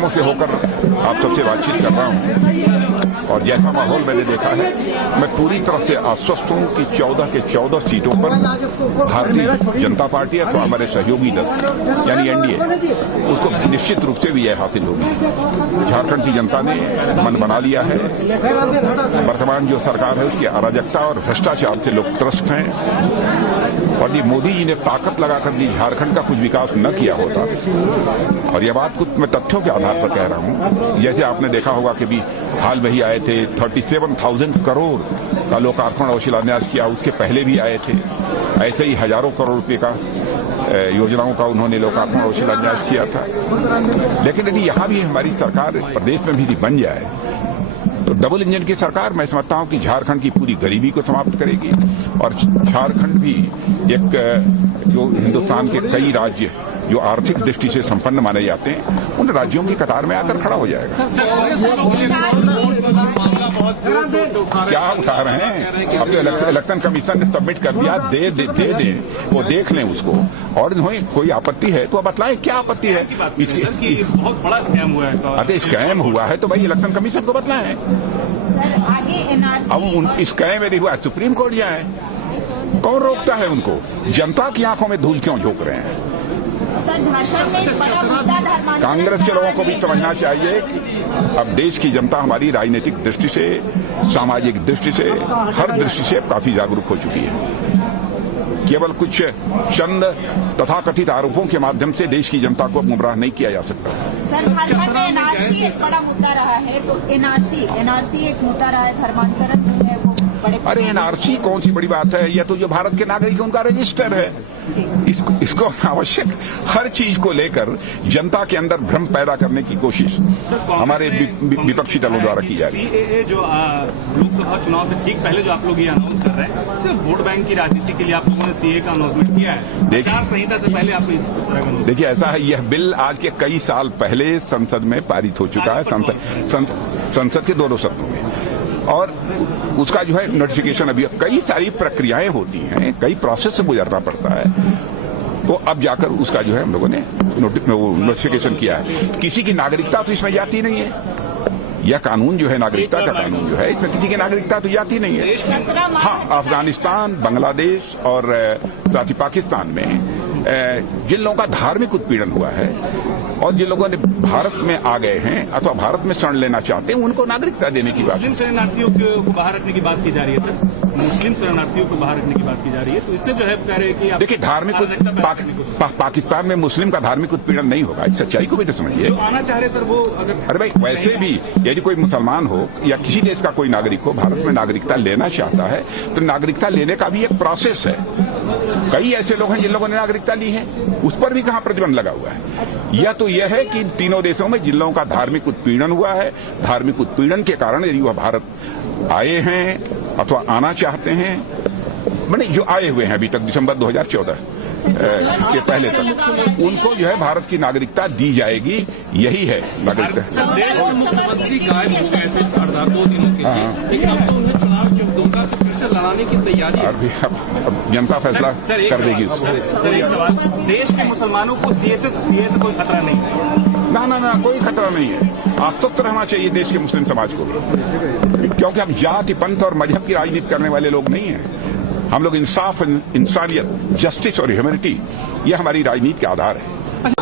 जख्मों से होकर आप सबसे बातचीत कर रहा हूं और जैसा माहौल मैंने देखा है, मैं पूरी तरह से आश्वस्त हूं कि 14 के 14 सीटों पर भारतीय जनता पार्टी अथवा हमारे सहयोगी दल यानी एनडीए उसको निश्चित रूप से विजय हासिल होगी। झारखंड की जनता ने मन बना लिया है। वर्तमान जो सरकार है उसकी अराजकता और भ्रष्टाचार से लोग त्रस्त हैं और ये मोदी जी ने ताकत लगाकर दी झारखंड का कुछ विकास न किया होता। और यह बात कुछ मैं तथ्यों के आधार पर कह रहा हूं। जैसे आपने देखा होगा कि भी हाल में ही आए थे 37,000 करोड़ का लोकार्पण और शिलान्यास किया, उसके पहले भी आए थे। ऐसे ही हजारों करोड़ रुपए का योजनाओं का उन्होंने लोकार्पण और शिलान्यास किया था। लेकिन यदि यहां भी हमारी सरकार प्रदेश में भी बन जाए तो डबल इंजन की सरकार मैं समझता हूं कि झारखंड की पूरी गरीबी को समाप्त करेगी और झारखंड भी एक जो हिंदुस्तान के कई राज्य जो आर्थिक दृष्टि से संपन्न माने जाते हैं उन राज्यों की कतार में आकर खड़ा हो जाएगा। क्या उठा रहे हैं? अब तो इलेक्शन कमीशन ने सबमिट कर दिया, दे दे वो देख लें उसको। और कोई आपत्ति है तो बतलाएं क्या आपत्ति है। इसकी बहुत बड़ा स्कैम हुआ है। अरे स्कैम हुआ है तो भाई इलेक्शन कमीशन को बतलाएं। अब स्कैम यदि हुआ सुप्रीम कोर्ट जाए, कौन रोकता है उनको? जनता की आंखों में धूल क्यों झोंक रहे हैं? कांग्रेस के लोगों को भी समझना चाहिए कि अब देश की जनता हमारी राजनीतिक दृष्टि से, सामाजिक दृष्टि से, हर दृष्टि से काफी जागरूक हो चुकी है। केवल कुछ चंद तथाकथित आरोपों के माध्यम से देश की जनता को गुमराह नहीं किया जा सकता। सर, झारखंड में एनआरसी एक बड़ा मुद्दा रहा है, तो एनआरसी एक मुद्दा रहा है, धर्मांतरण जो है वो बड़े। अरे एनआरसी कौन सी बड़ी बात है? यह तो जो भारत के नागरिक है उनका रजिस्टर है। इसको आवश्यक हर चीज को लेकर जनता के अंदर भ्रम पैदा करने की कोशिश हमारे विपक्षी दलों द्वारा की जा रही है। सीएए जो लोकसभा चुनाव से ठीक पहले जो आप लोग ये अनाउंस कर रहे हैं, सिर्फ वोट बैंक की राजनीति के लिए आप लोगों ने सीएए का अनाउंसमेंट किया है। आचार संहिता से पहले आप इस तरह का देखिए, ऐसा है, यह बिल आज के कई साल पहले संसद में पारित हो चुका है, संसद के दोनों सदनों में। और उसका जो है नोटिफिकेशन अभी कई सारी प्रक्रियाएं होती हैं, कई प्रोसेस से गुजरना पड़ता है, तो अब जाकर उसका जो है हम लोगों ने नोटिफिकेशन किया है। किसी की नागरिकता तो इसमें जाती नहीं है। यह कानून जो है नागरिकता का कानून जो है, इसमें किसी की नागरिकता तो जाती नहीं है। हाँ, अफगानिस्तान, बांग्लादेश और साथ ही पाकिस्तान में जिन लोगों का धार्मिक उत्पीड़न हुआ है और जिन लोगों ने भारत में आ गए हैं अथवा भारत में शरण लेना चाहते हैं उनको नागरिकता देने की बात। मुस्लिम शरणार्थियों को बाहर रखने की बात की जा रही है सर, मुस्लिम शरणार्थियों को बाहर रखने की बात की जा रही है, तो इससे जो है कह रहे हैं कि देखिए, धार्मिक पाकिस्तान में मुस्लिम का धार्मिक उत्पीड़न नहीं होगा। इस सच्चाई को भी तो समझिए। जो आना चाह रहे सर वो अगर, अरे भाई वैसे भी यदि कोई मुसलमान हो या किसी देश का कोई नागरिक हो भारत में नागरिकता लेना चाहता है तो नागरिकता लेने का भी एक प्रोसेस है। कई ऐसे लोग हैं जिन लोगों ने नागरिकता ली है, उस पर भी कहां प्रतिबंध लगा हुआ है। यह तो यह है कि तीनों देशों में जिन लोगों का धार्मिक उत्पीड़न हुआ है, धार्मिक उत्पीड़न के कारण यदि वह भारत आए हैं अथवा आना चाहते हैं, मैंने जो आए हुए हैं अभी तक दिसंबर 2014 के पहले तक, उनको जो है भारत की नागरिकता दी जाएगी। यही है नागरिकता। मुख्यमंत्री गायब हो गए थे 2 दिनों के लिए, लेकिन अब तो उन्हें चुनाव दोबारा से फिर से लड़ाने की तैयारी। अब जनता फैसला कर देगी। सर एक सवाल, देश के मुसलमानों को सीए से कोई खतरा नहीं है? ना, कोई खतरा नहीं है। आश्वस्त रहना चाहिए देश के मुस्लिम समाज को भी, क्योंकि हम जाति, पंथ और मजहब की राजनीति करने वाले लोग नहीं हैं। हम लोग इंसाफ, इंसानियत, जस्टिस और ह्यूमैनिटी, यह हमारी राजनीति के आधार है।